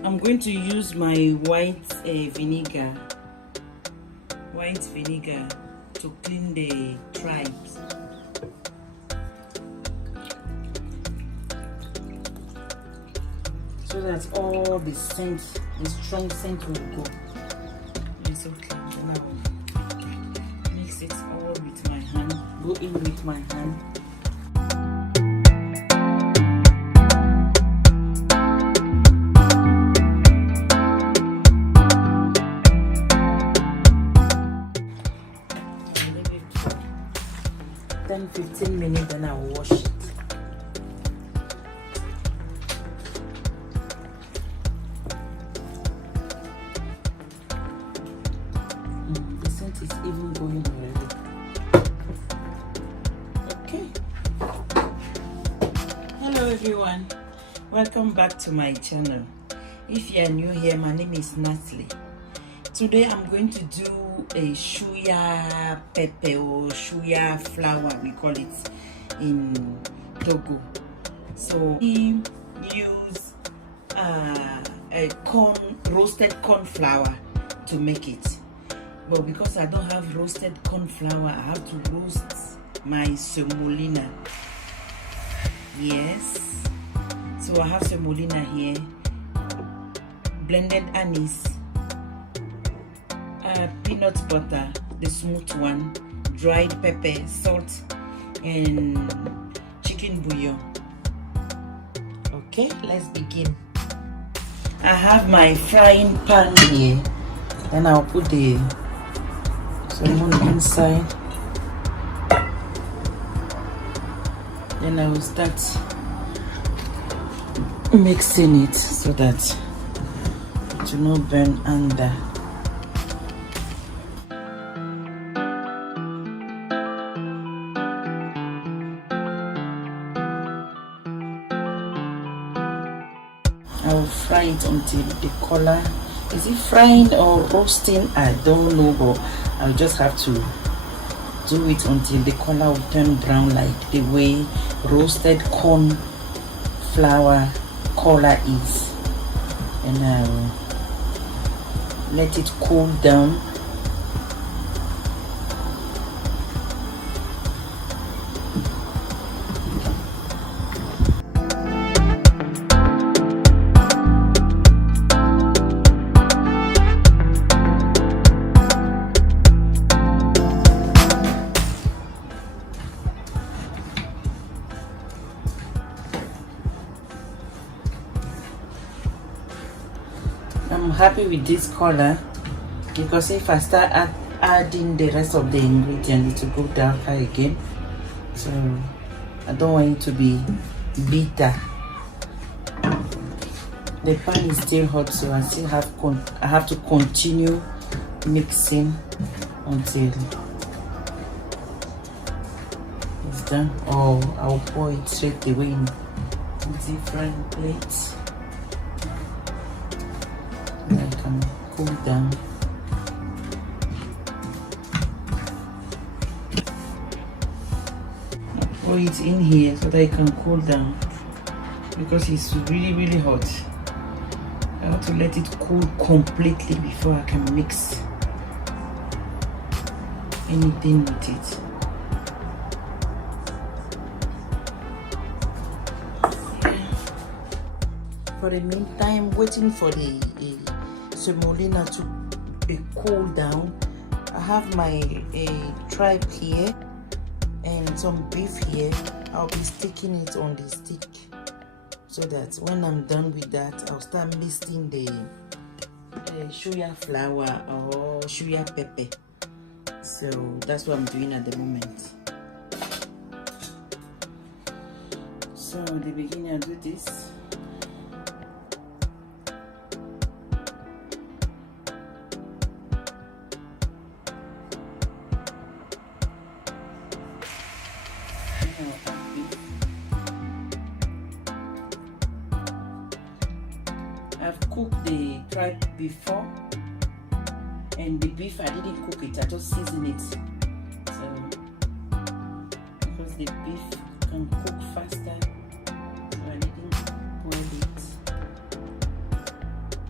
I'm going to use my white vinegar to clean the tribes. So that all the scent, the strong scent will go. It's okay. Then I will mix it all with my hand. Go in with my hand. Leave it 10-15 minutes, then I will wash it. Is even going already. Okay. Hello everyone, welcome back to my channel. If you are new here, my name is Natalie. Today I'm going to do a suya pepper or suya flour, we call it in Togo. So we use a roasted corn flour to make it. But because I don't have roasted corn flour, I have to roast my semolina. Yes. So I have semolina here, blended anise, peanut butter, the smooth one, dried pepper, salt, and chicken bouillon. Okay, let's begin. I have my frying pan here. Then I'll put the salmon inside. Then I will start mixing it so that it will not burn under. I will fry it until the color, is it frying or roasting? I don't know, but I'll just have to do it until the color will turn brown, like the way roasted corn flour color is. And I'll let it cool down. I'm happy with this color because if I start adding the rest of the ingredients, it will go darker again. So I don't want it to be bitter. The pan is still hot, so I still have to continue mixing until it's done. Or I'll pour it straight away in different plates. I can cool down. Pour it in here so that it can cool down because it's really hot. I have to let it cool completely before I can mix anything with it. For the meantime, waiting for the semolina to be cool down, I have my tripe here and some beef here. I'll be sticking it on the stick so that when I'm done with that, I'll start mixing the suya flour or suya pepper. So that's what I'm doing at the moment. So in the beginning, I'll do this. I've cooked the tripe before, and the beef I didn't cook it, I just seasoned it. So because the beef can cook faster, so I didn't boil it.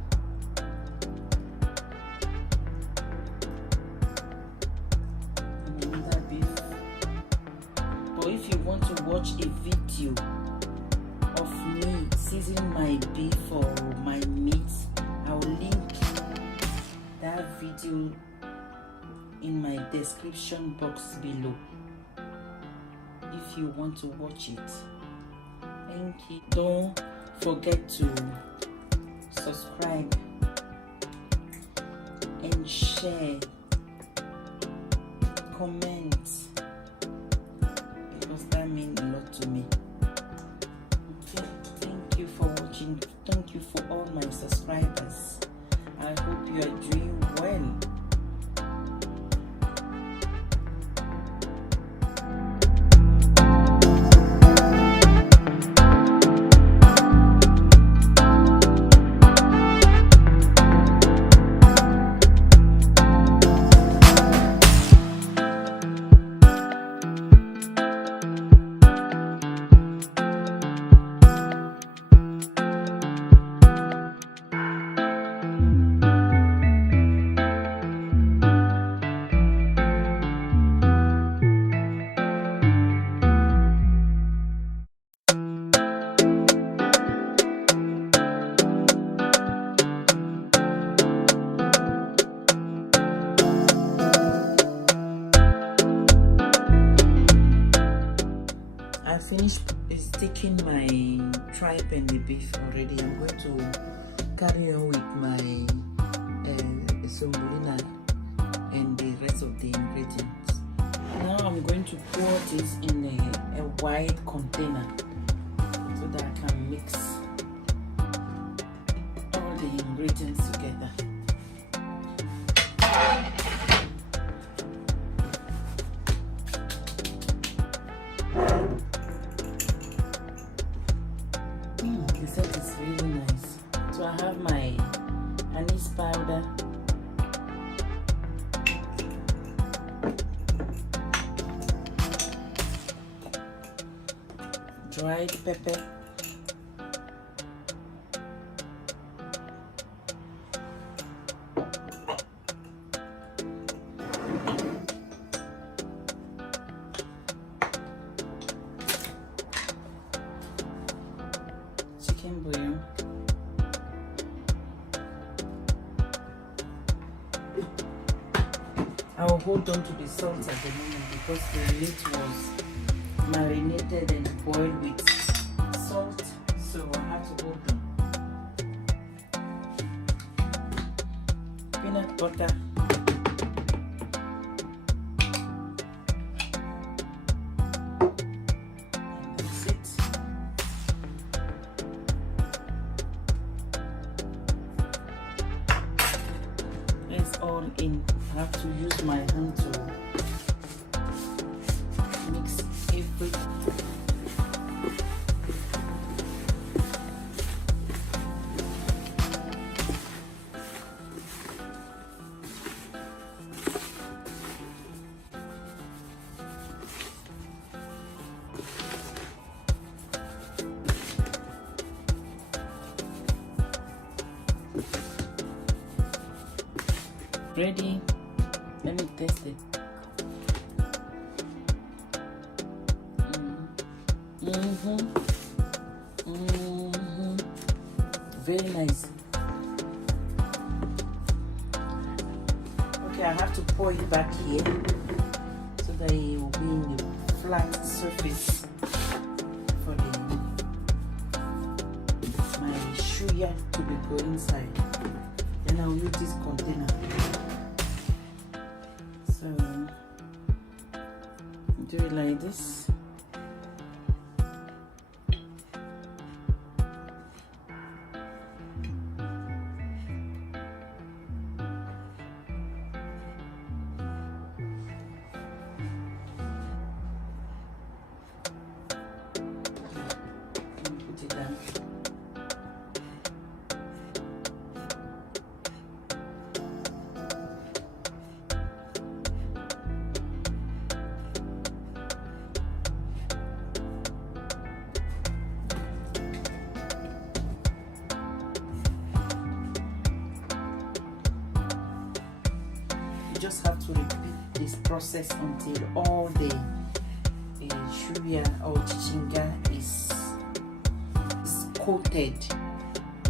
my beef or my meat, I will link that video in my description box below if you want to watch it. Thank you. Don't forget to subscribe and share, comment, because that means a lot to me. Okay, thank you for watching. Thank you for all my subscribers. I hope you are doing well. I finished sticking my tripe and the beef already. I'm going to carry on with my semolina and the rest of the ingredients. Now I'm going to pour this in a wide container so that I can mix all the ingredients together. The set is really nice. So I have my anise powder, dried pepper, chicken bouillon, I will hold on to the salt at the moment because the meat was marinated and boiled with salt, so I have to hold on. Peanut butter, and that's it. It's all in. I have to use my hand to mix everything. Ready? Let me test it. Very nice. Okay, I have to pour it back here so that it will be in the flat surface for my suya to be put inside. Then I'll use this container. So do it like this. Put it down. Just have to repeat this process until all the suya or chichinga is coated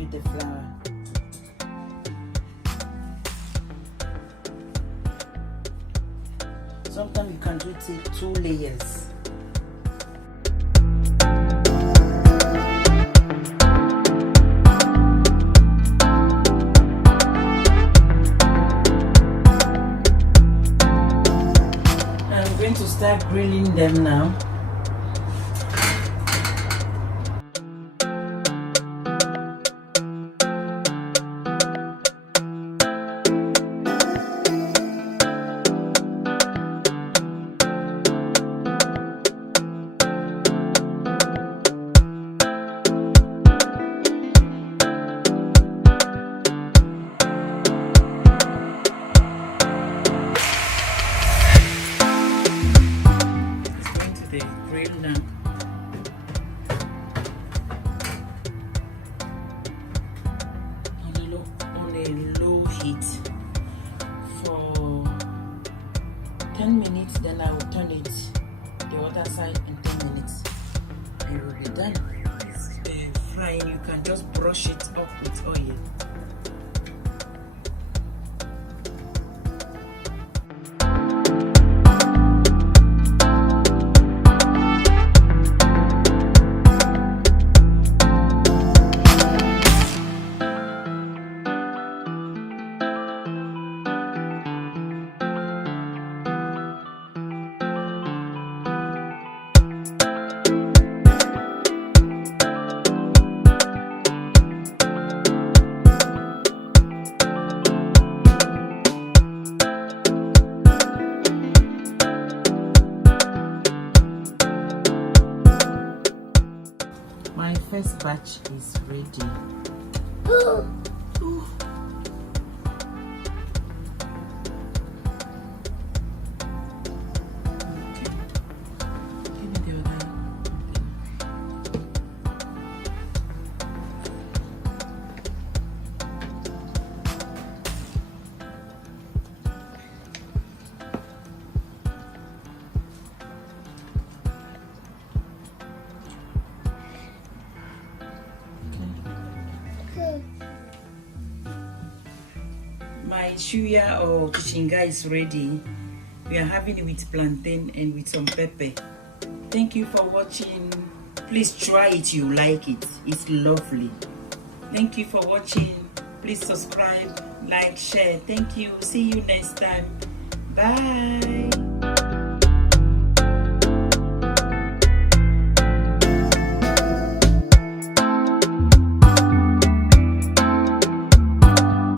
with the flour. Sometimes you can do it 2 layers. I'm going to start grilling them now. Grill now. On a low heat for 10 minutes, then I will turn it the other side in 10 minutes. It will be done. Frying, you can just brush it up with oil. My first batch is ready. Ooh. Okay. Give me the other. My suya or kishinga is ready. We are having it with plantain and with some pepper. Thank you for watching. Please try it, you like it. It's lovely. Thank you for watching. Please subscribe, like, share. Thank you. See you next time. Bye.